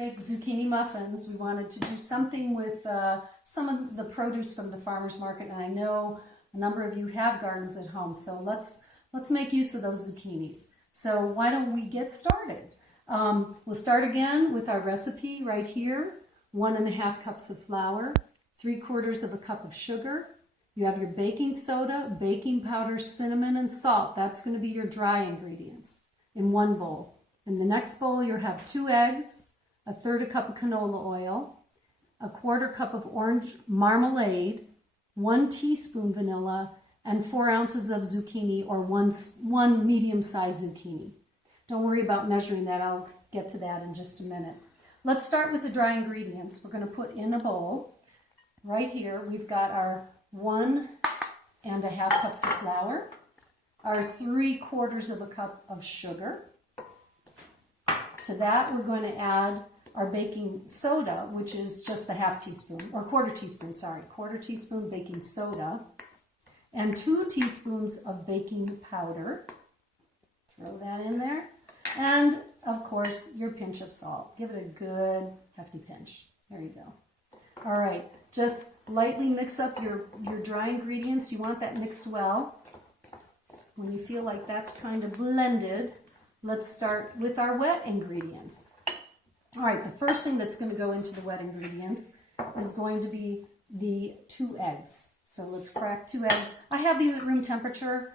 make zucchini muffins. We wanted to do something with some of the produce from the farmer's market, and I know a number of you have gardens at home, so let's make use of those zucchinis. So why don't we get started? We'll start again with our recipe right here. 1½ cups of flour, 3/4 cup of sugar. You have your baking soda, baking powder, cinnamon, and salt. That's going to be your dry ingredients in one bowl. In the next bowl, you'll have 2 eggs, 1/3 cup of canola oil, 1/4 cup of orange marmalade, 1 teaspoon vanilla, and 4 ounces of zucchini, or one medium-sized zucchini. Don't worry about measuring that. I'll get to that in just a minute. Let's start with the dry ingredients. We're going to put in a bowl. Right here, we've got our 1½ cups of flour, our 3/4 cup of sugar. To that, we're going to add our baking soda, which is just the 1/2 teaspoon, or 1/4 teaspoon, sorry, 1/4 teaspoon baking soda, and 2 teaspoons of baking powder. Throw that in there. And, of course, your pinch of salt. Give it a good, hefty pinch. There you go. All right, just lightly mix up your dry ingredients. You want that mixed well. When you feel like that's kind of blended, let's start with our wet ingredients. All right, the first thing that's going to go into the wet ingredients is going to be the 2 eggs. So let's crack 2 eggs. I have these at room temperature.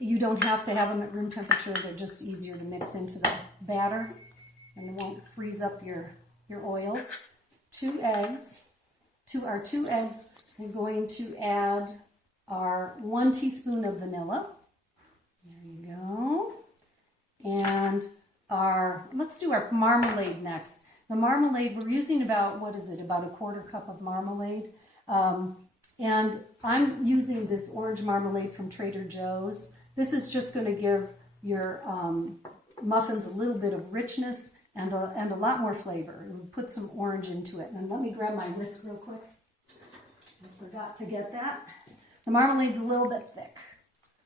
You don't have to have them at room temperature. They're just easier to mix into the batter, and it won't freeze up your oils. 2 eggs. To our 2 eggs, we're going to add our 1 teaspoon of vanilla. There you go. And let's do our marmalade next. The marmalade, we're using about, what is it, about 1/4 cup of marmalade. And I'm using this orange marmalade from Trader Joe's. This is just going to give your muffins a little bit of richness and a lot more flavor. We'll put some orange into it. And let me grab my whisk real quick. I forgot to get that. The marmalade's a little bit thick,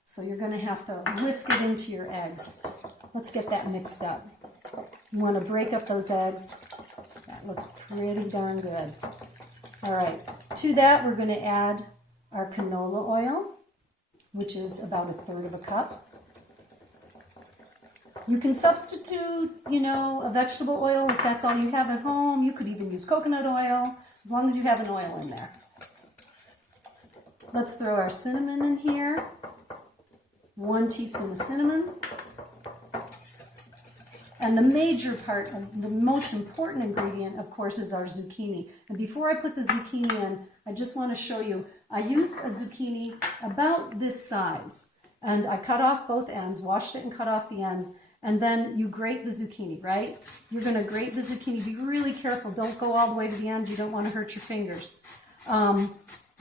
so you're going to have to whisk it into your eggs. Let's get that mixed up. You want to break up those eggs. That looks pretty darn good. All right, to that we're going to add our canola oil, which is about 1/3 cup. You can substitute, a vegetable oil if that's all you have at home. You could even use coconut oil, as long as you have an oil in there. Let's throw our cinnamon in here. 1 teaspoon of cinnamon. And the major part, the most important ingredient, of course, is our zucchini. And before I put the zucchini in, I just want to show you, I used a zucchini about this size. And I cut off both ends, washed it and cut off the ends. And then you grate the zucchini, right? You're going to grate the zucchini. Be really careful. Don't go all the way to the end. You don't want to hurt your fingers.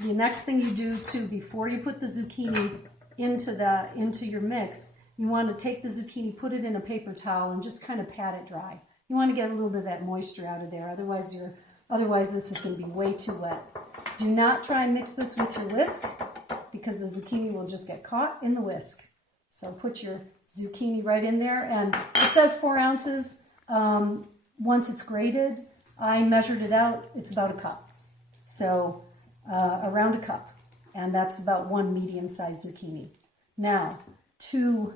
The next thing you do, too, before you put the zucchini into your mix, you want to take the zucchini, put it in a paper towel, and just kind of pat it dry. You want to get a little bit of that moisture out of there. Otherwise this is going to be way too wet. Do not try and mix this with your whisk, because the zucchini will just get caught in the whisk. So put your zucchini right in there, and it says 4 ounces. Once it's grated, I measured it out. It's about 1 cup. So around 1 cup, and that's about 1 medium-sized zucchini. Now, to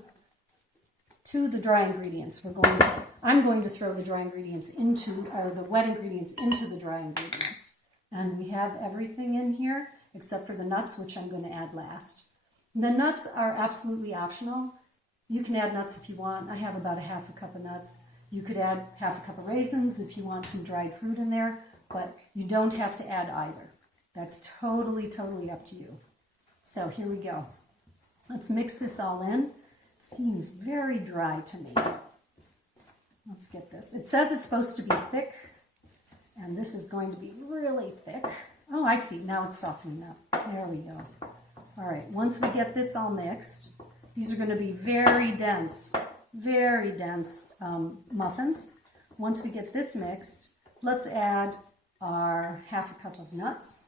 the dry ingredients, I'm going to throw the dry ingredients the wet ingredients into the dry ingredients. And we have everything in here except for the nuts, which I'm going to add last. The nuts are absolutely optional. You can add nuts if you want. I have about 1/2 cup of nuts. You could add 1/2 cup of raisins if you want some dried fruit in there, but you don't have to add either. That's totally, totally up to you. So here we go. Let's mix this all in. It seems very dry to me. Let's get this. It says it's supposed to be thick, and this is going to be really thick. Oh, I see. Now it's softening up. There we go. All right. Once we get this all mixed, these are going to be very dense muffins. Once we get this mixed, let's add our 1/2 cup of nuts.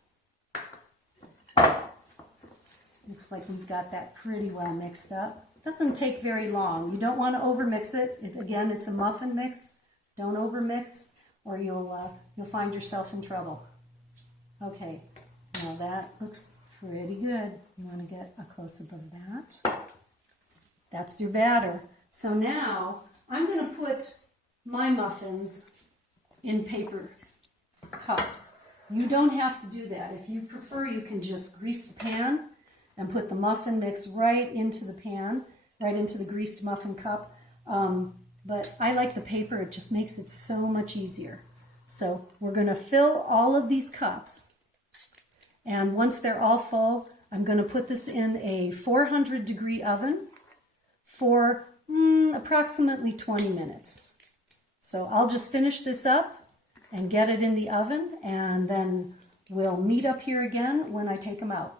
Looks like we've got that pretty well mixed up. Doesn't take very long. You don't want to over mix it. Again, it's a muffin mix. Don't overmix, or you'll find yourself in trouble. Okay, now that looks pretty good. You want to get a close-up of that. That's your batter. So now I'm going to put my muffins in paper cups. You don't have to do that. If you prefer, you can just grease the pan and put the muffin mix right into the pan, right into the greased muffin cup. But I like the paper. It just makes it so much easier. So we're going to fill all of these cups. And once they're all full, I'm going to put this in a 400-degree oven for approximately 20 minutes. So I'll just finish this up and get it in the oven, and then we'll meet up here again when I take them out.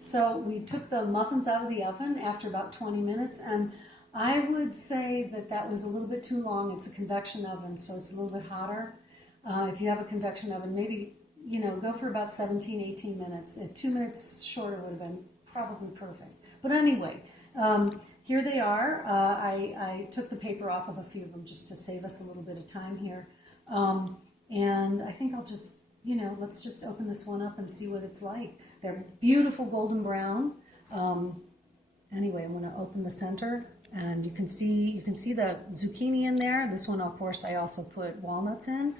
So we took the muffins out of the oven after about 20 minutes, and I would say that that was a little bit too long. It's a convection oven, so it's a little bit hotter. If you have a convection oven, maybe, go for about 17, 18 minutes. 2 minutes shorter would have been probably perfect. But anyway, here they are. I took the paper off of a few of them just to save us a little bit of time here. And I think I'll just, let's just open this one up and see what it's like. They're beautiful golden brown. Anyway, I'm going to open the center, and you can see the zucchini in there. This one, of course, I also put walnuts in.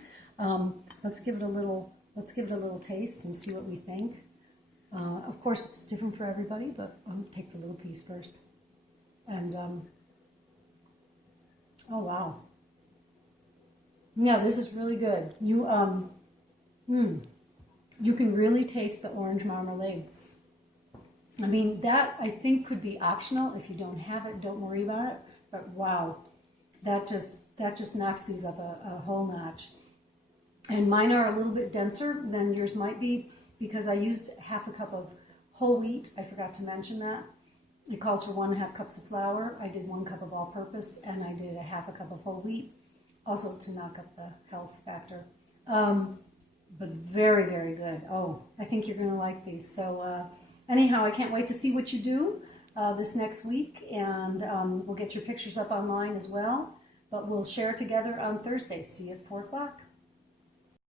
Let's give it a little taste and see what we think. Of course, it's different for everybody, but I'll take the little piece first. And oh wow, yeah, this is really good. You can really taste the orange marmalade. I mean, that I think could be optional. If you don't have it, don't worry about it. But wow, that just knocks these up a whole notch. And mine are a little bit denser than yours might be because I used half a cup of whole wheat. I forgot to mention that. It calls for 1.5 cups of flour. I did 1 cup of all-purpose, and I did a half a cup of whole wheat, also to knock up the health factor. But very, very good. Oh, I think you're going to like these. So anyhow, I can't wait to see what you do this next week, and we'll get your pictures up online as well. But we'll share together on Thursday. See you at 4 o'clock.